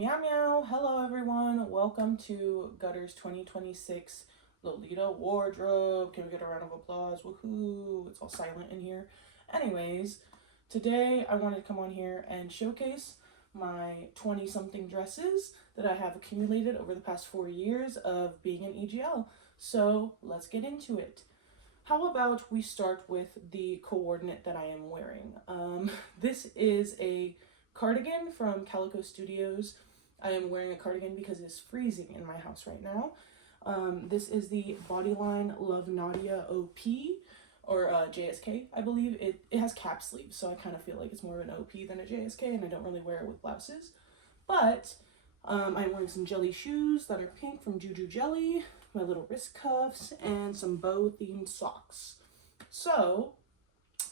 Meow meow, hello everyone, welcome to Gutter's 2026 Lolita wardrobe. Can we get a round of applause? Woohoo, it's all silent in here. Anyways, today I wanted to come on here and showcase my 20 something dresses that I have accumulated over the past 4 years of being an EGL. So let's get into it. How about we start with the coordinate that I am wearing? This is a cardigan from Calico Studios. I am wearing a cardigan because it is freezing in my house right now. This is the Bodyline Love Nadia OP, or JSK, I believe. It has cap sleeves, so I kind of feel like it's more of an OP than a JSK, and I don't really wear it with blouses. But I'm wearing some jelly shoes that are pink from Juju Jelly, my little wrist cuffs, and some bow-themed socks. So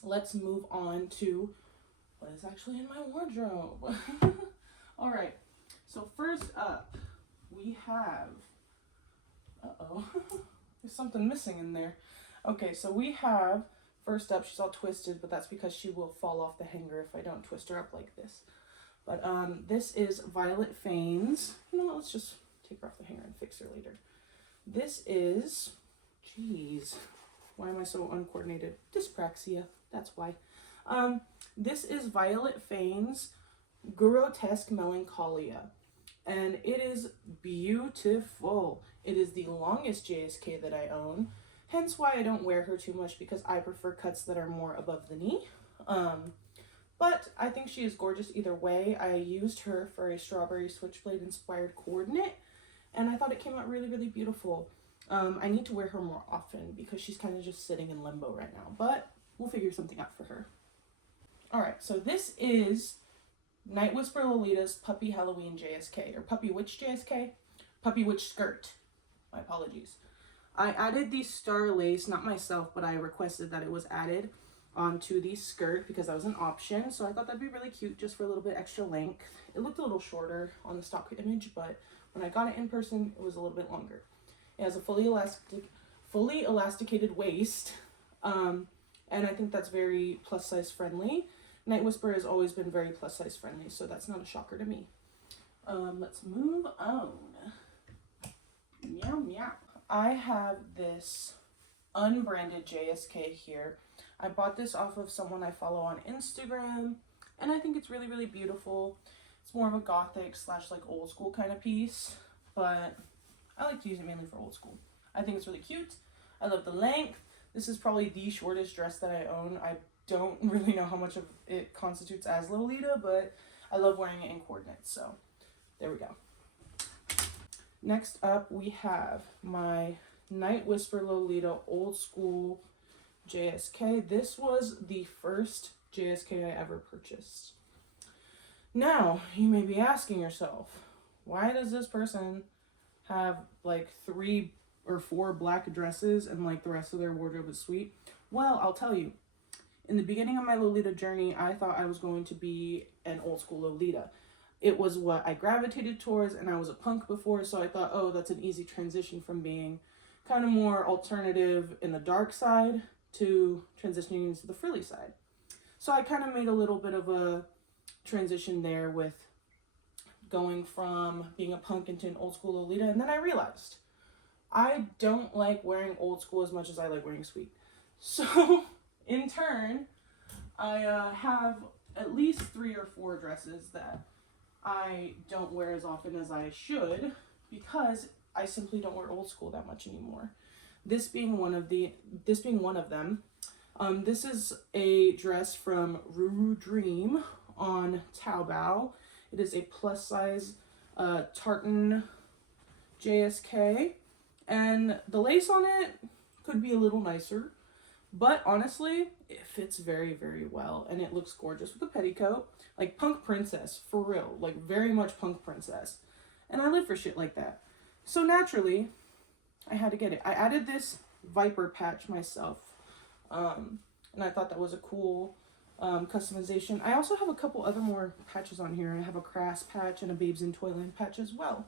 let's move on to what is actually in my wardrobe. All right, so first up we have, there's something missing in there. Okay, so we have, first up, she's all twisted, but that's because she will fall off the hanger if I don't twist her up like this. But this is Violet Fanes. You know what, let's just take her off the hanger and fix her later. This is, geez, why am I so uncoordinated? Dyspraxia, that's why. This is Violet Fanes Grotesque Melancholia, and it is beautiful. It is the longest JSK that I own, hence why I don't wear her too much, because I prefer cuts that are more above the knee. But I think she is gorgeous either way. I used her for a strawberry switchblade inspired coordinate, and I thought it came out really, really beautiful. I need to wear her more often because she's kind of just sitting in limbo right now, but we'll figure something out for her. All right, so this is Night Whisper Lolita's Puppy Halloween JSK, or Puppy Witch JSK? Puppy Witch skirt. My apologies. I added the star lace, not myself, but I requested that it was added onto the skirt because that was an option. So I thought that'd be really cute just for a little bit extra length. It looked a little shorter on the stock image, but when I got it in person, it was a little bit longer. It has a fully elasticated waist, and I think that's very plus size friendly. Night Whisper has always been very plus size friendly, so that's not a shocker to me. Let's move on. Meow meow. I have this unbranded JSK here. I bought this off of someone I follow on Instagram, and I think it's really, really beautiful. It's more of a gothic / like old school kind of piece, but I like to use it mainly for old school. I think it's really cute. I love the length. This is probably the shortest dress that I own. I don't really know how much of it constitutes as Lolita, but I love wearing it in coordinates, so there we go. Next up, we have my Night Whisper Lolita old school JSK. This was the first JSK I ever purchased. Now, you may be asking yourself, why does this person have like 3 or 4 black dresses and like the rest of their wardrobe is sweet? Well, I'll tell you. In the beginning of my Lolita journey, I thought I was going to be an old school Lolita. It was what I gravitated towards, and I was a punk before, so I thought, oh, that's an easy transition from being kind of more alternative in the dark side to transitioning into the frilly side. So I kind of made a little bit of a transition there with going from being a punk into an old school Lolita, and then I realized I don't like wearing old school as much as I like wearing sweet. So in turn, I have at least 3 or 4 dresses that I don't wear as often as I should because I simply don't wear old school that much anymore. This being one of them. This is a dress from Ruru Dream on Taobao. It is a plus size tartan JSK, and the lace on it could be a little nicer, but honestly, it fits very, very well, and it looks gorgeous with a petticoat. Like punk princess, for real. Like very much punk princess. And I live for shit like that. So naturally, I had to get it. I added this viper patch myself, and I thought that was a cool customization. I also have a couple other more patches on here. I have a Crass patch and a Babes in Toyland patch as well.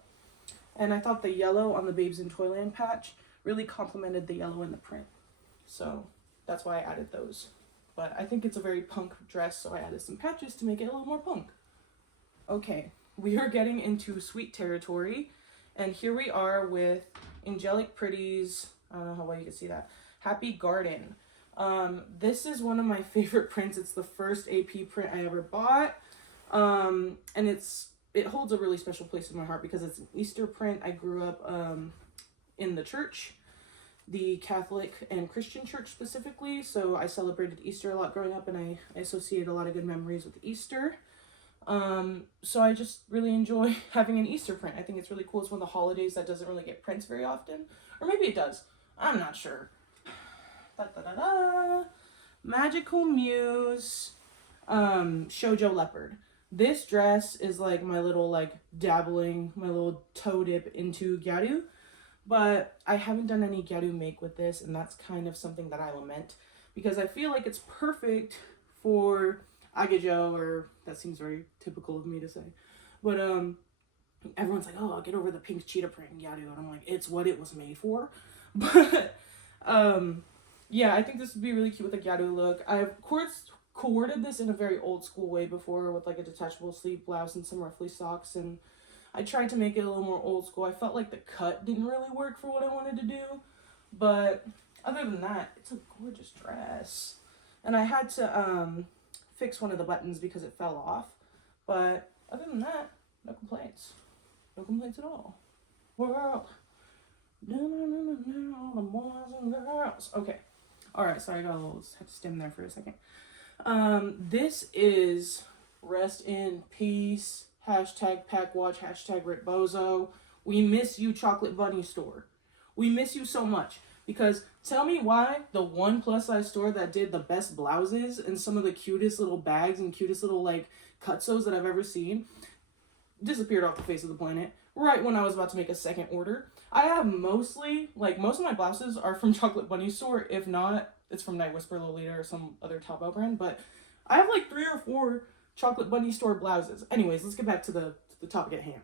And I thought the yellow on the Babes in Toyland patch really complemented the yellow in the print. So that's why I added those. But I think it's a very punk dress, so I added some patches to make it a little more punk. Okay, we are getting into sweet territory. And here we are with Angelic Pretty's, I don't know how well you can see that, Happy Garden. This is one of my favorite prints. It's the first AP print I ever bought. And it holds a really special place in my heart because it's an Easter print. I grew up in the church, the Catholic and Christian church specifically. So I celebrated Easter a lot growing up, and I associate a lot of good memories with Easter. So I just really enjoy having an Easter print. I think it's really cool. It's one of the holidays that doesn't really get prints very often. Or maybe it does. I'm not sure. Da, da, da, da. Magical Muse Shoujo Leopard. This dress is like my little like dabbling, my little toe dip into gyaru. But I haven't done any gyaru make with this, and that's kind of something that I lament. Because I feel like it's perfect for Agejo, or that seems very typical of me to say. But everyone's like, oh, I'll get over the pink cheetah print in gyaru. And I'm like, it's what it was made for. But yeah, I think this would be really cute with a gyaru look. I've, of course, corded this in a very old school way before with like a detachable sleeve blouse and some ruffly socks, and I tried to make it a little more old school. I felt like the cut didn't really work for what I wanted to do, but other than that, it's a gorgeous dress. And I had to fix one of the buttons because it fell off, but other than that, no complaints. No complaints at all. World. All the boys and girls. Okay. Alright, sorry, I got a little, had to stem there for a second. This is rest in peace, hashtag pack watch, hashtag Rick Bozo. We miss you, Chocolate Bunny store. We miss you so much, because tell me why the one plus size store that did the best blouses and some of the cutest little bags and cutest little like cutsos that I've ever seen disappeared off the face of the planet right when I was about to make a second order. I have mostly, like, most of my blouses are from Chocolate Bunny store. If not, it's from Night Whisper, Lolita, or some other Taobao brand. But I have like 3 or 4 Chocolate Bunny store blouses. Anyways, let's get back to the topic at hand.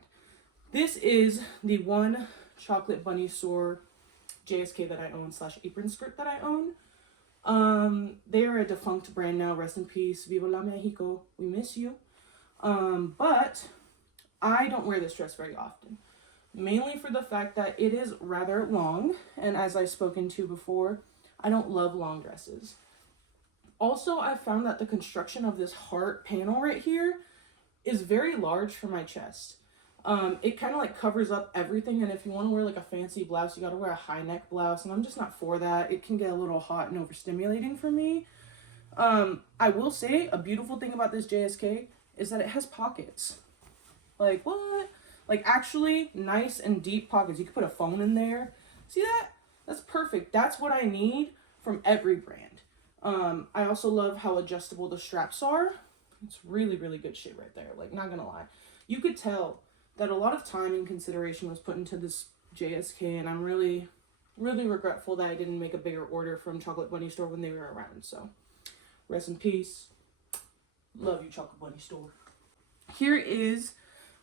This is the one Chocolate Bunny store JSK that I own / apron skirt that I own. They are a defunct brand now. Rest in peace. Viva la Mexico. We miss you. But I don't wear this dress very often. Mainly for the fact that it is rather long. And as I've spoken to before, I don't love long dresses. Also, I found that the construction of this heart panel right here is very large for my chest. It kind of like covers up everything, and if you want to wear like a fancy blouse, you got to wear a high neck blouse, and I'm just not for that. It can get a little hot and overstimulating for me. I will say a beautiful thing about this JSK is that it has pockets. Like, what? Like, actually nice and deep pockets. You could put a phone in there. See that? That's perfect. That's what I need from every brand. I also love how adjustable the straps are. It's really, really good shit right there. Like, not gonna lie. You could tell that a lot of time and consideration was put into this JSK, and I'm really, really regretful that I didn't make a bigger order from Chocolate Bunny store when they were around. So, rest in peace. Love you, Chocolate Bunny store. Here is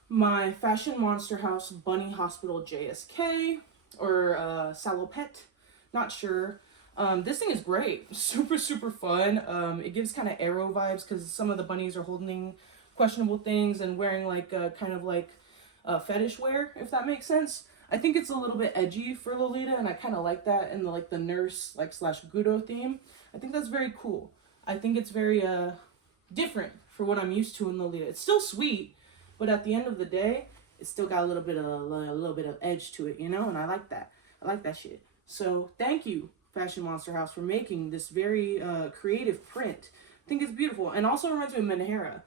my Fashion Monster House Bunny Hospital JSK, or Salopette, not sure. This thing is great. Super, super fun. It gives kind of Arrow vibes because some of the bunnies are holding questionable things and wearing like kind of like fetish wear, if that makes sense. I think it's a little bit edgy for Lolita, and I kind of like that in the like the nurse like / Gudo theme. I think that's very cool. I think it's very different for what I'm used to in Lolita. It's still sweet, but at the end of the day, it's still got a little bit of edge to it, you know, and I like that. I like that shit. So thank you, Fashion Monster House, for making this very creative print. I think it's beautiful, and also reminds me of Menhera.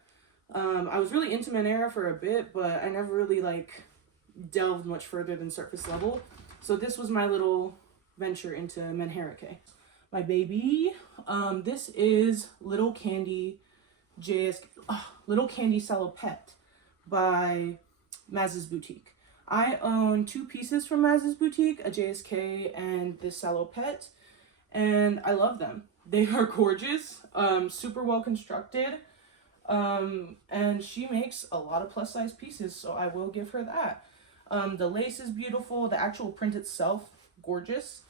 I was really into Menhera for a bit, but I never really like delved much further than surface level. So this was my little venture into Menhera K. My baby. This is Little Candy Little Candy Salopette by Maz's Boutique. I own 2 pieces from Maz's Boutique, a JSK and this Salopette, and I love them. They are gorgeous, super well constructed, and she makes a lot of plus size pieces, so I will give her that. The lace is beautiful, the actual print itself, gorgeous.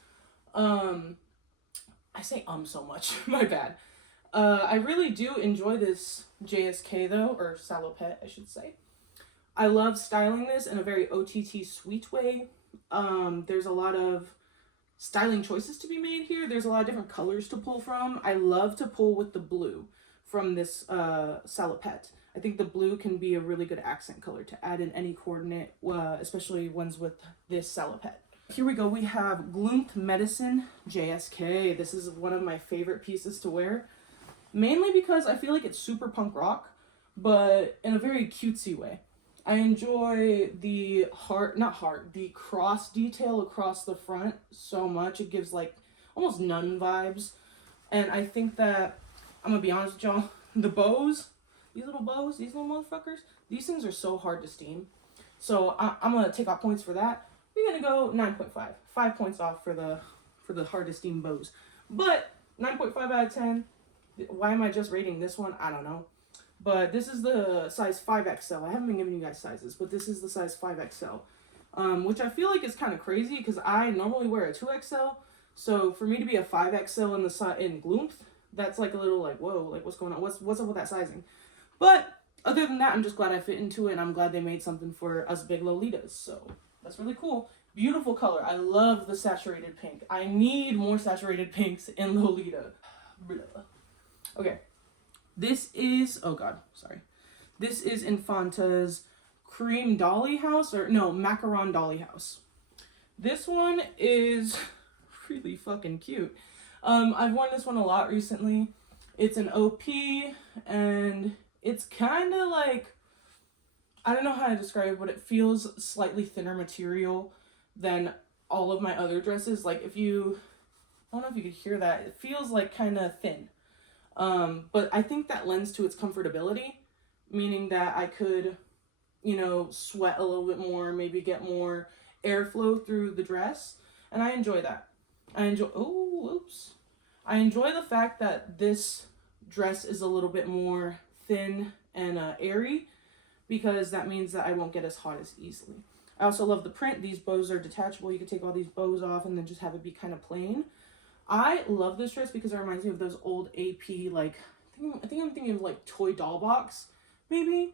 I say so much, my bad. I really do enjoy this JSK though, or Salopette, I should say. I love styling this in a very OTT sweet way. There's a lot of styling choices to be made here. There's a lot of different colors to pull from. I love to pull with the blue from this salopette. I think the blue can be a really good accent color to add in any coordinate, especially ones with this salopette. Here we go. We have Gloomth Medicine JSK. This is one of my favorite pieces to wear, mainly because I feel like it's super punk rock, but in a very cutesy way. I enjoy the the cross detail across the front so much. It gives like almost nun vibes. And I think that, I'm gonna be honest with y'all, the bows, these little motherfuckers, these things are so hard to steam. So I'm gonna take off points for that. We're gonna go 9.5. 5 points off for the hard to steam bows. But 9.5 out of 10. Why am I just rating this one? I don't know. But this is the size 5XL. I haven't been giving you guys sizes, but this is the size 5XL. Which I feel like is kind of crazy because I normally wear a 2XL. So for me to be a 5XL in Gloomth, that's like a little like, whoa, like what's going on? What's up with that sizing? But other than that, I'm just glad I fit into it, and I'm glad they made something for us big Lolitas. So that's really cool. Beautiful color. I love the saturated pink. I need more saturated pinks in Lolita. Okay. This is, oh god, sorry. This is Infanta's Cream Dolly House, or no, Macaron Dolly House. This one is really fucking cute. I've worn this one a lot recently. It's an OP, and it's kind of like, I don't know how to describe it, but it feels slightly thinner material than all of my other dresses. Like I don't know if you could hear that. It feels like kind of thin. But I think that lends to its comfortability, meaning that I could, sweat a little bit more, maybe get more airflow through the dress. And I enjoy that. I enjoy the fact that this dress is a little bit more thin and airy, because that means that I won't get as hot as easily. I also love the print. These bows are detachable. You can take all these bows off and then just have it be kind of plain. I love this dress because it reminds me of those old AP, like, I think I'm thinking of like Toy Doll Box, maybe.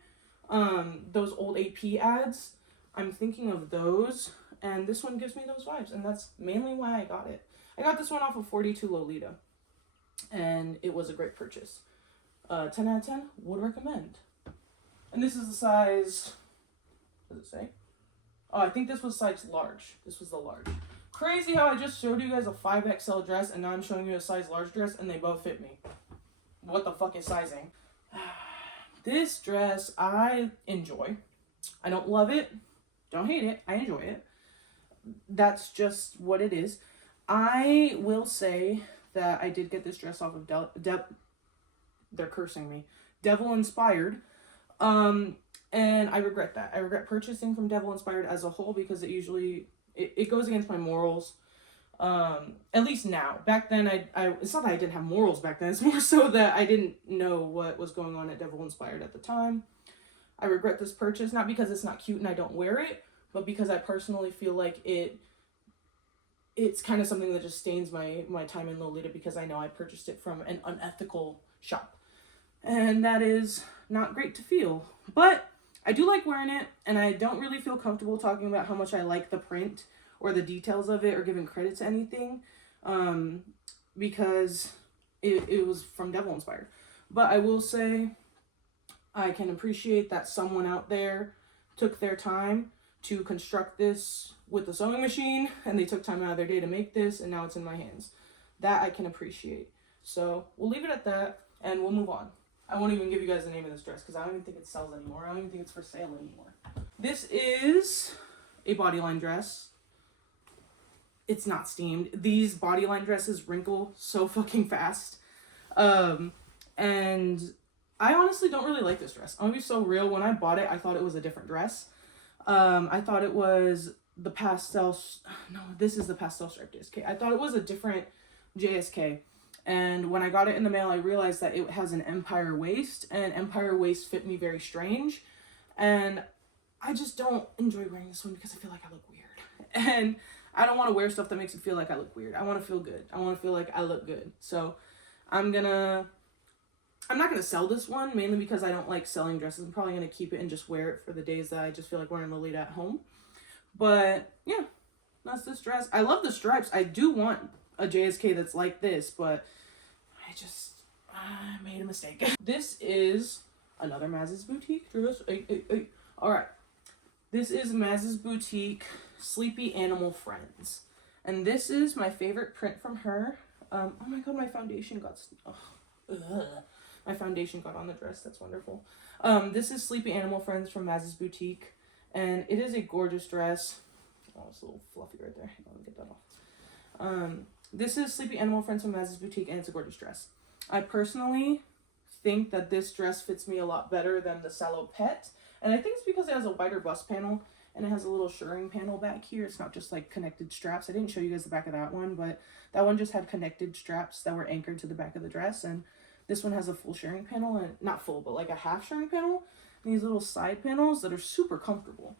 Those old AP ads. I'm thinking of those, and this one gives me those vibes, and that's mainly why I got it. I got this one off of 42 Lolita, and it was a great purchase. 10 out of 10, would recommend. And this is the size, what does it say? Oh, I think this was size large. This was the large. Crazy how I just showed you guys a 5XL dress, and now I'm showing you a size large dress, and they both fit me. What the fuck is sizing? This dress, I enjoy. I don't love it. Don't hate it. I enjoy it. That's just what it is. I will say that I did get this dress off of they're cursing me. Devil Inspired. And I regret that. I regret purchasing from Devil Inspired as a whole, because it goes against my morals. At least now. Back then, it's not that I didn't have morals back then. It's more so that I didn't know what was going on at Devil Inspired at the time. I regret this purchase, not because it's not cute and I don't wear it, but because I personally feel like it's kind of something that just stains my time in Lolita, because I know I purchased it from an unethical shop. And that is not great to feel. But I do like wearing it, and I don't really feel comfortable talking about how much I like the print or the details of it or giving credit to anything, because it was from Devil Inspired. But I will say I can appreciate that someone out there took their time to construct this with the sewing machine, and they took time out of their day to make this, and now it's in my hands. That I can appreciate. So we'll leave it at that, and we'll move on. I won't even give you guys the name of this dress because I don't even think it sells anymore. I don't even think it's for sale anymore. This is a bodyline dress. It's not steamed. These bodyline dresses wrinkle so fucking fast. And I honestly don't really like this dress. I'm gonna be so real. When I bought it, I thought it was a different dress. I thought it was the pastel. No, this is the pastel striped JSK. I thought it was a different JSK. And when I got it in the mail, I realized that it has an empire waist, and empire waist fit me very strange. And I just don't enjoy wearing this one because I feel like I look weird. And I don't want to wear stuff that makes it feel like I look weird. I want to feel good. I want to feel like I look good. So I'm gonna I'm not going to sell this one, mainly because I don't like selling dresses. I'm probably going to keep it and just wear it for the days that I just feel like wearing Lolita at home. But yeah, that's this dress. I love the stripes. I do want a JSK that's like this, but I made a mistake. This is another Maz's Boutique dress. All right. This is Maz's Boutique Sleepy Animal Friends. And this is my favorite print from her. Oh my god, my foundation got... My foundation got on the dress. That's wonderful. This is Sleepy Animal Friends from Maz's Boutique. And it is a gorgeous dress. Oh, it's a little fluffy right there. Let me get that off. This is Sleepy Animal Friends from Maz's Boutique, and it's a gorgeous dress. I personally think that this dress fits me a lot better than the Salopette. And I think it's because it has a wider bust panel, and it has a little shirring panel back here. It's not just like connected straps. I didn't show you guys the back of that one, but that one just had connected straps that were anchored to the back of the dress. And this one has a full shirring panel, and not full, but like a half shirring panel. And these little side panels that are super comfortable.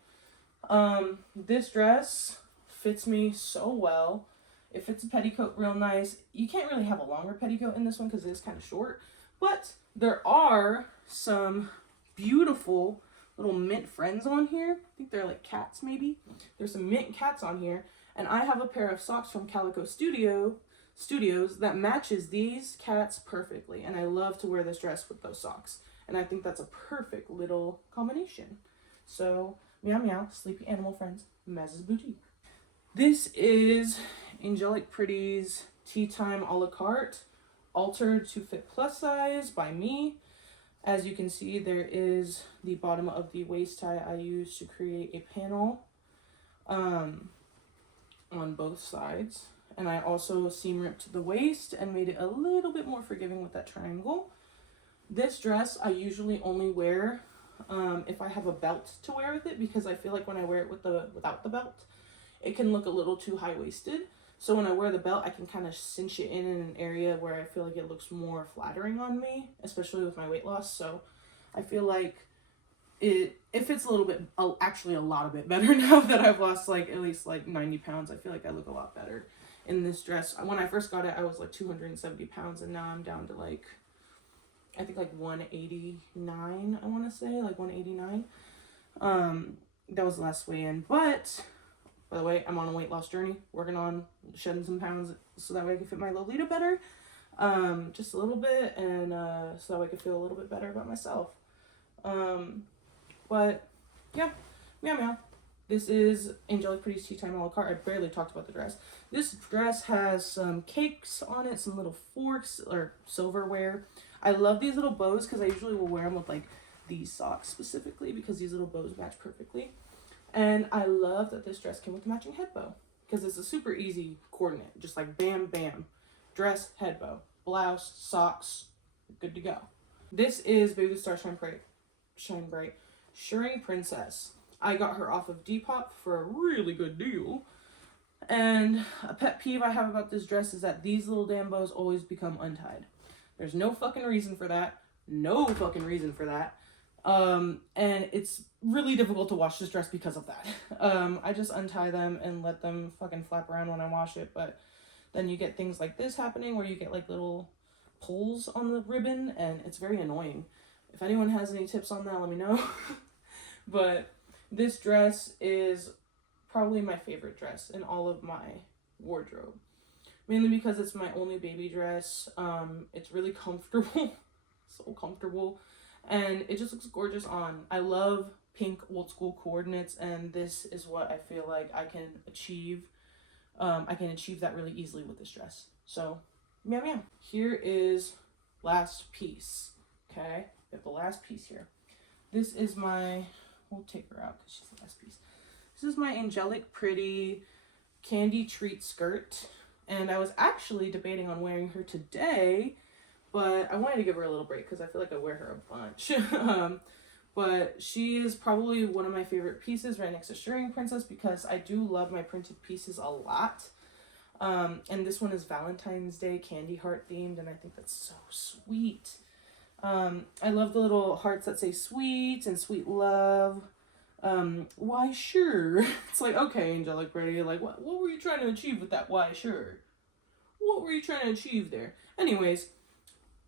This dress fits me so well. It fits a petticoat real nice. You can't really have a longer petticoat in this one because it is kind of short. But there are some beautiful little mint friends on here. I think they're like cats maybe. There's some mint cats on here. And I have a pair of socks from Calico Studios that matches these cats perfectly. And I love to wear this dress with those socks. And I think that's a perfect little combination. So, Meow Meow, Sleepy Animal Friends, Maz's Boutique. This is Angelic Pretty's Tea Time a la carte, altered to fit plus size by me. As you can see, there is the bottom of the waist tie I used to create a panel on both sides. And I also seam ripped the waist and made it a little bit more forgiving with that triangle. This dress I usually only wear if I have a belt to wear with it, because I feel like when I wear it without the belt, it can look a little too high-waisted. So when I wear the belt, I can kind of cinch it in an area where I feel like it looks more flattering on me, especially with my weight loss. So I feel like it fits a little bit, actually a lot of bit better now that I've lost like at least like 90 pounds. I feel like I look a lot better in this dress. When I first got it, I was like 270 pounds, and now I'm down to like, I think like 189, I want to say, like 189. That was the last weigh-in. But, by the way, I'm on a weight loss journey, working on shedding some pounds so that way I can fit my Lolita better. Just a little bit, and so that way I can feel a little bit better about myself. But, yeah, Meow Meow. This is Angelic Pretty's Tea Time a la carte. I barely talked about the dress. This dress has some cakes on it, some little forks or silverware. I love these little bows because I usually will wear them with like these socks specifically because these little bows match perfectly. And I love that this dress came with a matching head bow because it's a super easy coordinate. Just like bam, bam, dress, head bow, blouse, socks, good to go. This is Baby Star Shine Bright Shirring Princess. I got her off of Depop for a really good deal. And a pet peeve I have about this dress is that these little damn bows always become untied. There's no fucking reason for that. No fucking reason for that. And it's really difficult to wash this dress because of that. I just untie them and let them fucking flap around when I wash it. But then you get things like this happening where you get like little pulls on the ribbon, and it's very annoying. If anyone has any tips on that, let me know. But this dress is probably my favorite dress in all of my wardrobe. Mainly because it's my only baby dress. It's really comfortable. So comfortable. And it just looks gorgeous on. I love pink old school coordinates, and this is what I feel like I can achieve. I can achieve that really easily with this dress. So, meow meow. Here is last piece. Okay? We have the last piece here. This is my... We'll take her out because she's the last piece. This is my Angelic Pretty Candy Treat skirt. And I was actually debating on wearing her today, but I wanted to give her a little break because I feel like I wear her a bunch. But she is probably one of my favorite pieces right next to Shirring Princess because I do love my printed pieces a lot. And this one is Valentine's Day candy heart themed, and I think that's so sweet. I love the little hearts that say sweet and sweet love. Why sure? It's like, okay, Angelic Pretty, like what were you trying to achieve with that why sure? What were you trying to achieve there? Anyways,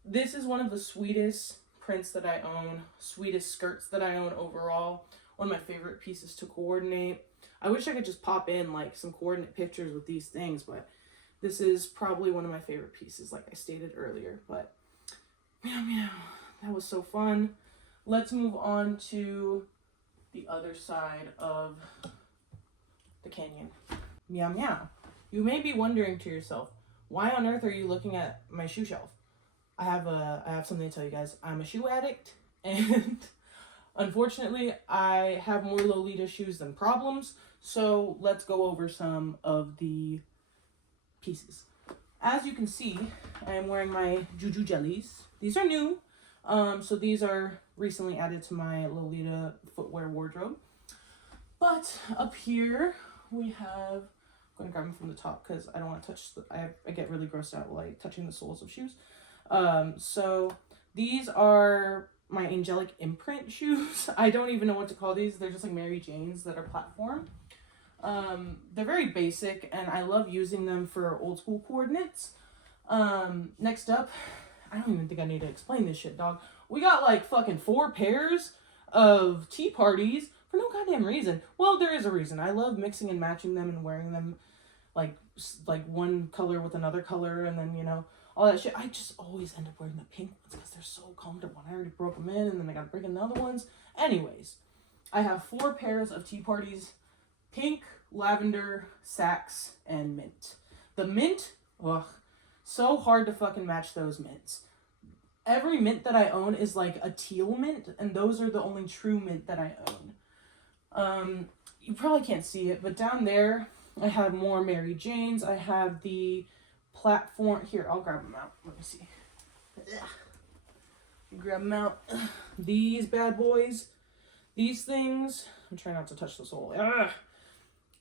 This is one of the sweetest prints that I own, sweetest skirts that I own overall. One of my favorite pieces to coordinate. I wish I could just pop in like some coordinate pictures with these things, but this is probably one of my favorite pieces, like I stated earlier. But meow meow, that was so fun. Let's move on to the other side of the canyon. Meow meow. You may be wondering to yourself, why on earth are you looking at my shoe shelf? I have something to tell you guys. I'm a shoe addict, and unfortunately, I have more Lolita shoes than problems. So let's go over some of the pieces. As you can see, I am wearing my Juju jellies. These are new. So these are recently added to my Lolita footwear wardrobe. But up here we have, I'm going to grab them from the top because I don't want to touch I get really grossed out like touching the soles of shoes. So these are my angelic imprint shoes. I don't even know what to call these. They're just like Mary Janes that are platform. They're very basic and I love using them for old school coordinates. Next up, I don't even think I need to explain this shit, dog. We got like fucking 4 pairs of tea parties for no goddamn reason. Well, there is a reason. I love mixing and matching them and wearing them like one color with another color, and then, you know, all that shit. I just always end up wearing the pink ones because they're so comfortable. I already broke them in, and then I gotta break in the other ones. Anyways, I have 4 pairs of tea parties: pink, lavender, sax, and mint. The mint, ugh, so hard to fucking match those mints. Every mint that I own is like a teal mint, and those are the only true mint that I own. You probably can't see it, but down there I have more Mary Janes. I have the platform. Here, I'll grab them out. Let me see. Grab them out. These bad boys. These things. I'm trying not to touch the sole.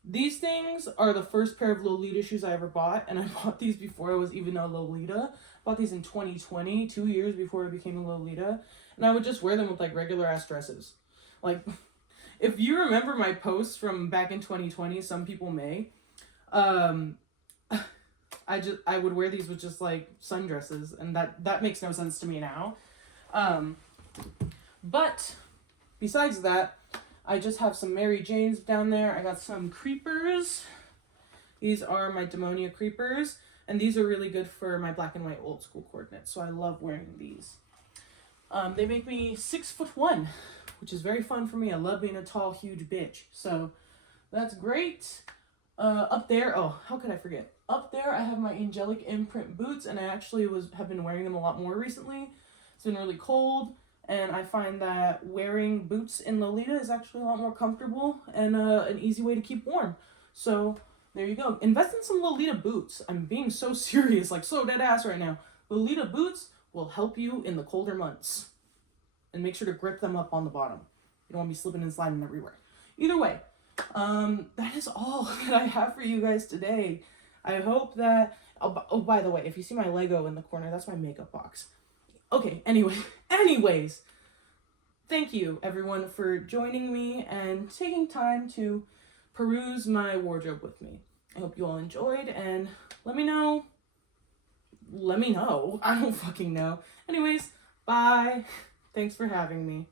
These things are the first pair of Lolita shoes I ever bought, and I bought these before I was even a Lolita. I bought these in 2020, 2 years before I became a Lolita, and I would just wear them with like regular ass dresses. Like, if you remember my posts from back in 2020, some people may, I would wear these with just like sundresses, and that makes no sense to me now. But besides that, I just have some Mary Janes down there. I got some creepers. These are my Demonia creepers, and these are really good for my black and white old school coordinates, so I love wearing these. They make me 6'1", which is very fun for me. I love being a tall, huge bitch, so that's great. Up there, oh, how could I forget? Up there, I have my angelic imprint boots, and I actually have been wearing them a lot more recently. It's been really cold, and I find that wearing boots in Lolita is actually a lot more comfortable and an easy way to keep warm. So there you go. Invest in some Lolita boots. I'm being so serious, like so dead ass right now. Lolita boots will help you in the colder months. And make sure to grip them up on the bottom. You don't want to be slipping and sliding everywhere. Either way, that is all that I have for you guys today. I hope that... Oh, by the way, if you see my Lego in the corner, that's my makeup box. Okay, anyways, thank you, everyone, for joining me and taking time to peruse my wardrobe with me. I hope you all enjoyed, and let me know. I don't fucking know. Anyways, bye. Thanks for having me.